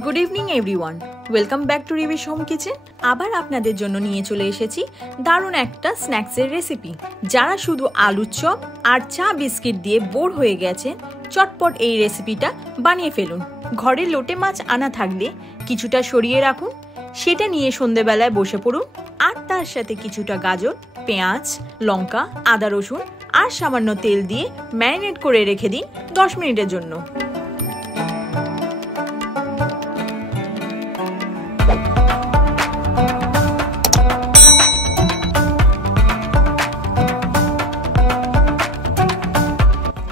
Good evening everyone, welcome back to রিভিশ home kitchen. আবার আপনাদের জন্য নিয়ে চলে এসেছি দারুণ একটা স্ন্যাক্সের রেসিপি। যারা শুধু আলুর চপ আর চা বিস্কিট দিয়ে বোর হয়ে গেছেন, চটপট এই রেসিপিটা বানিয়ে ফেলুন। ঘরে লোটে মাছ আনা থাকলে কিছুটা সরিয়ে রাখুন, সেটা নিয়ে সন্ধেবেলায় বসে পড়ুন আর তার সাথে কিছুটা গাজর, পেঁয়াজ, লঙ্কা, আদা রসুন আর সামান্য তেল দিয়ে ম্যারিনেট করে রেখে দিন 10 মিনিটের জন্য।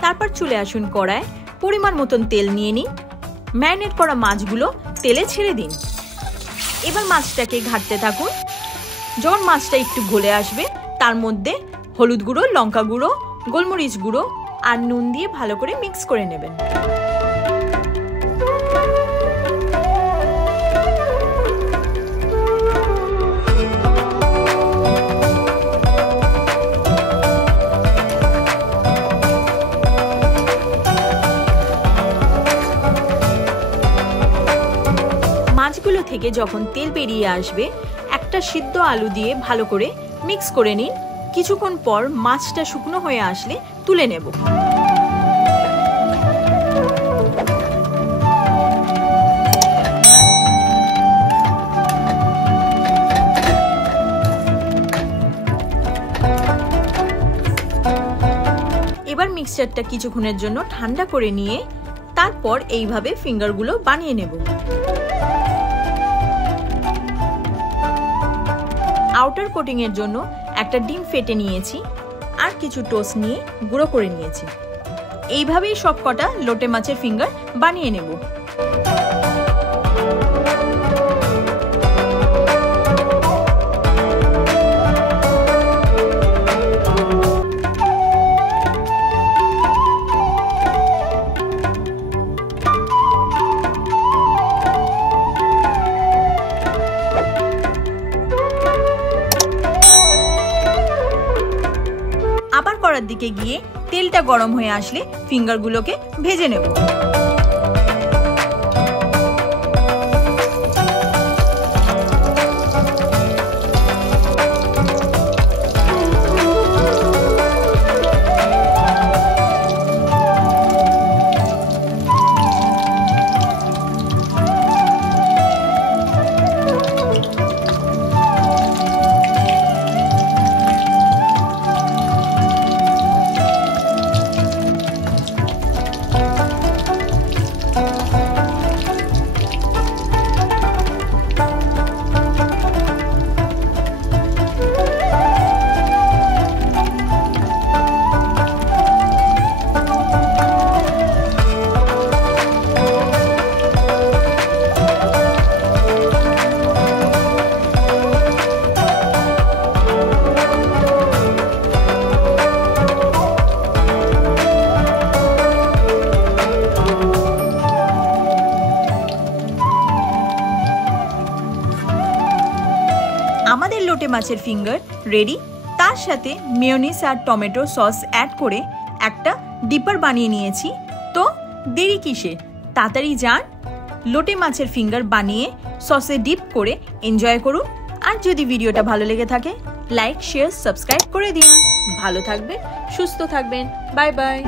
তারপর চলে আসুন কড়ায়, পরিমাণ মতন তেল নিয়ে নিন, ম্যারিনেট করা মাছগুলো তেলে ছেড়ে দিন। এবার মাছটাকে ঘাঁটতে থাকুন। যখন মাছটা একটু গলে আসবে, তার মধ্যে হলুদ গুঁড়ো, লঙ্কা গুঁড়ো, গোলমরিচ গুঁড়ো আর নুন দিয়ে ভালো করে মিক্স করে নেবেন। মাছগুলো থেকে যখন তেল বেরিয়ে আসবে, একটা সিদ্ধ আলু দিয়ে ভালো করে মিক্স করে নিন। কিছুক্ষণ পর মাছটা শুকনো হয়ে আসলে তুলে নেব। এবার মিক্সচারটা কিছুক্ষণের জন্য ঠান্ডা করে নিয়ে তারপর এইভাবে ফিঙ্গারগুলো বানিয়ে নেব। আউটার কোটিং এর জন্য একটা ডিম ফেটে নিয়েছি আর কিছু টোস্ট নিয়ে গুঁড়ো করে নিয়েছি। এইভাবেই সব কটা লোটে মাছের ফিঙ্গার বানিয়ে নেব। আবার কড়ার দিকে গিয়ে তেলটা গরম হয়ে আসলে ফিঙ্গারগুলোকে ভেজে নেব। আমাদের লোটে মাছের ফিঙ্গার রেডি। তার সাথে মেয়োনিজ আর টমেটো সস অ্যাড করে একটা ডিপার বানিয়ে নিয়েছি। তো দেরি কিসের, তাড়াতাড়ি যান, লোটে মাছের ফিঙ্গার বানিয়ে সসে ডিপ করে এনজয় করুন। আর যদি ভিডিওটা ভালো লেগে থাকে, লাইক, শেয়ার, সাবস্ক্রাইব করে দিন। ভালো থাকবেন, সুস্থ থাকবেন। Bye bye.